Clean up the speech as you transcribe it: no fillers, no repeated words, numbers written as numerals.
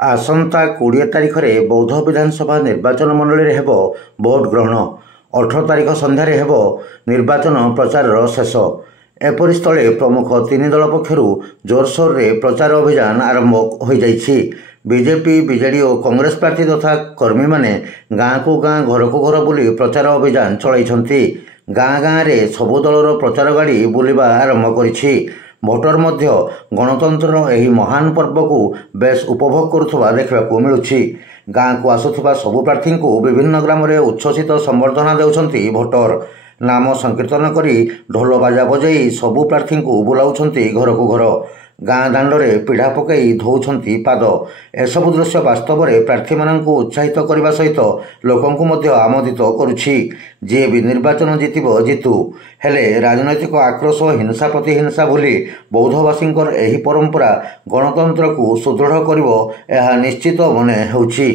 ଆସନ୍ତା 20 ତାରିଖରେ ବୌଦ୍ଧ ବିଧାନସଭା ନିର୍ବାଚନ ମଣ୍ଡଳୀରେ ହେବ ଭୋଟ ଗ୍ରହଣ। 18 ତାରିଖ ସନ୍ଧ୍ୟାରେ ହେବ ନିର୍ବାଚନ ପ୍ରଚାରର ଶେଷ। ଏପରି ସ୍ଥଳେ ପ୍ରମୁଖ ତିନି ଦଳ ପକ୍ଷରୁ ଜୋରସୋରରେ ପ୍ରଚାର ଅଭିଯାନ ଆରମ୍ଭ ହୋଇଯାଇଛି। ବିଜେପି, ବିଜେଡି ଓ କଂଗ୍ରେସ ପ୍ରାର୍ଥୀ ତଥା କର୍ମୀମାନେ ଗାଁକୁ ଗାଁ, ଘରକୁ ଘର ବୁଲି ପ୍ରଚାର ଅଭିଯାନ ଚଳାଇଛନ୍ତି। ଗାଁ ଗାଁରେ ସବୁ ଦଳର ପ୍ରଚାର ଗାଡ଼ି ବୁଲିବା ଆରମ୍ଭ କରିଛି। ଭୋଟର ମଧ୍ୟ ଗଣତନ୍ତ୍ରର ଏହି ମହାନ ପର୍ବକୁ ବେଶ୍ ଉପଭୋଗ କରୁଥିବା ଦେଖିବାକୁ ମିଳୁଛି। ଗାଁକୁ ଆସୁଥିବା ସବୁ ପ୍ରାର୍ଥୀଙ୍କୁ ବିଭିନ୍ନ ଗ୍ରାମରେ ଉଚ୍ଛ୍ୱସିତ ସମ୍ବର୍ଦ୍ଧନା ଦେଉଛନ୍ତି ଭୋଟର। ନାମ ସଂକୀର୍ତ୍ତନ କରି ଢୋଲ ବାଜା ବଜାଇ ସବୁ ପ୍ରାର୍ଥୀଙ୍କୁ ବୁଲାଉଛନ୍ତି ଘରକୁ ଘର। ଗାଁ ଦାଣ୍ଡରେ ପିଢ଼ା ପକାଇ ଧୋଉଛନ୍ତି ପାଦ। ଏସବୁ ଦୃଶ୍ୟ ବାସ୍ତବରେ ପ୍ରାର୍ଥୀମାନଙ୍କୁ ଉତ୍ସାହିତ କରିବା ସହିତ ଲୋକଙ୍କୁ ମଧ୍ୟ ଆମୋଦିତ କରୁଛି। ଯିଏ ବି ନିର୍ବାଚନ ଜିତିବ ଜିତୁ, ହେଲେ ରାଜନୈତିକ ଆକ୍ରୋଶ ଓ ହିଂସା ପ୍ରତିହିଂସା ଭୁଲି ବୌଦ୍ଧବାସୀଙ୍କର ଏହି ପରମ୍ପରା ଗଣତନ୍ତ୍ରକୁ ସୁଦୃଢ଼ କରିବ, ଏହା ନିଶ୍ଚିତ ମନେ ହେଉଛି।